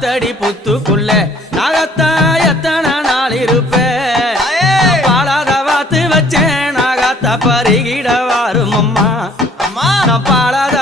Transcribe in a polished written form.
அத்தடி புத்துக்குள்ள நாகத்தா எத்தனை நாள் இருப்பேன் பாலாத வாத்து வச்சேன் நாகத்தா பருகிட வாரும் அம்மா நான் பாலாத